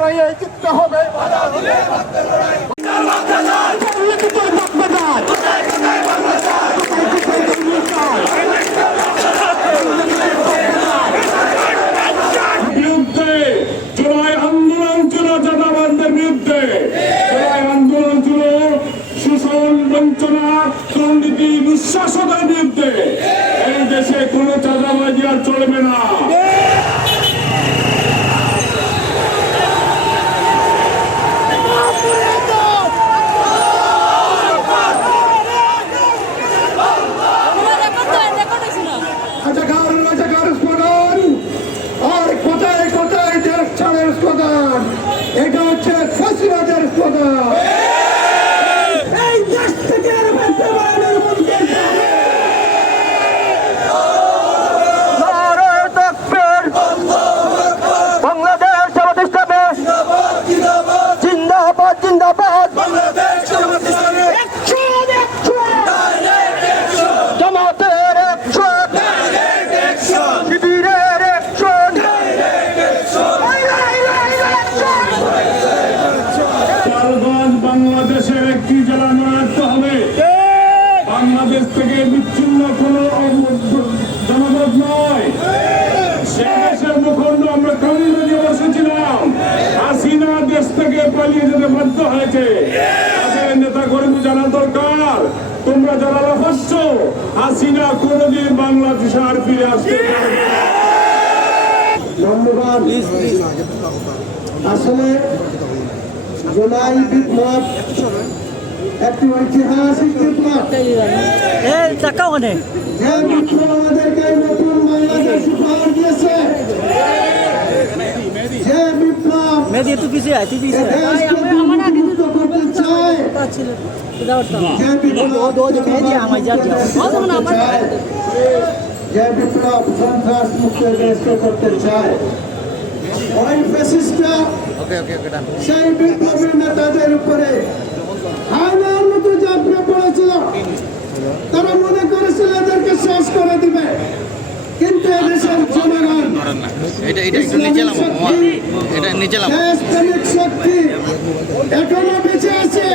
লড়াইয়ে জিততে হবে। আন্দোলন ছিল শোষণ বঞ্চনা দুর্নীতি দুঃশাসনের বিরুদ্ধে এই দেশে কোনো চাঁদাবাজি আর চলবে না রাজাকার রাজাকার স্লোগান আর কোথায় কোথায় দেশ ছাড়ের স্লোগান এটা হচ্ছে ফাঁসিবাদের স্লোগান এই দেশ থেকে আর বাস্তবায়নের মধ্যে বাংলাদেশ জামাত ইসলামী জিন্দাবাদ জিন্দাবাদ একশন, একশন। জামাতের একশন শিবিরের একশন চারগঞ্জ বাংলাদেশের একটি জেলা মনে রাখতে হবে বাংলাদেশ থেকে বিচ্ছিন্ন কোনো জনপদ নয়। দেশের মুখণ্ড আমরা কামিল দিয়ে বসেছিলাম। হাসিনা দেশ থেকে পালিয়ে যেতে বাধ্য হয়েছে। নেতা কর্মী জানা দরকার। তোমরা যারা লাফাচ্ছ, হাসিনা কোনোদিন বাংলাদেশে আর ফিরে আসতে আসলে জুলাই বিপ্লব একটি ঐতিহাসিক বিপ্লব এই টাকা ওখানে। যে আমাদেরকে নতুন বাংলাদেশ উপহার দিয়েছে। যে বিপ্লব মেদি একটু পিছিয়ে আয় তুই পিছিয়ে আয়। করতে চায় পাচ্ছিল এটা ওটা যে বিপ্লব মেদি আমায় যা যাও করতে চায়, যে বিপ্লব সন্ত্রাস মুক্ত দেশকে করতে চায়। ওই ফ্যাসিস্টরা সেই বিপ্লবী নেতাদের উপরে পড়েছিল তারা মনে করেছিল এদেরকে শেষ করে দিবে। কিন্তু এদেশের জনগণ এটা এটা একটু নিচে নামো এটা নিচে নামো। দেশপ্রেমিক শক্তি এখনও বেঁচে আছে।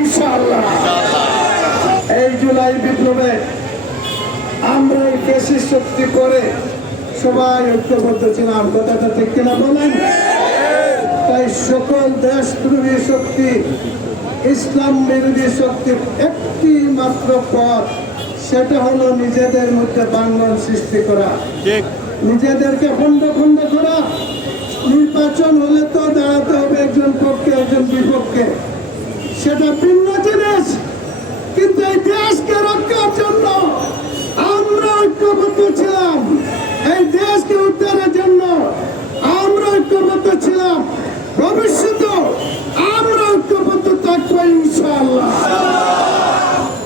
ইনশাআল্লাহ। এই জুলাই বিপ্লবে আমরা এই পেশি শক্তি করে সবাই ঐক্যবদ্ধ ছিলাম। কথাটা ঠিক কিনা বলেন? তাই সকল দেশদ্রোহী শক্তি ইসলাম বিরোধী শক্তির একটি মাত্র পথ সেটা হলো নিজেদের মধ্যে বাঙ্গন সৃষ্টি করা। নিজেদেরকে খণ্ড খণ্ড করা। নির্বাচন হলে তো দাঁড়াতে হবে একজন পক্ষে। সেটা ভিন্ন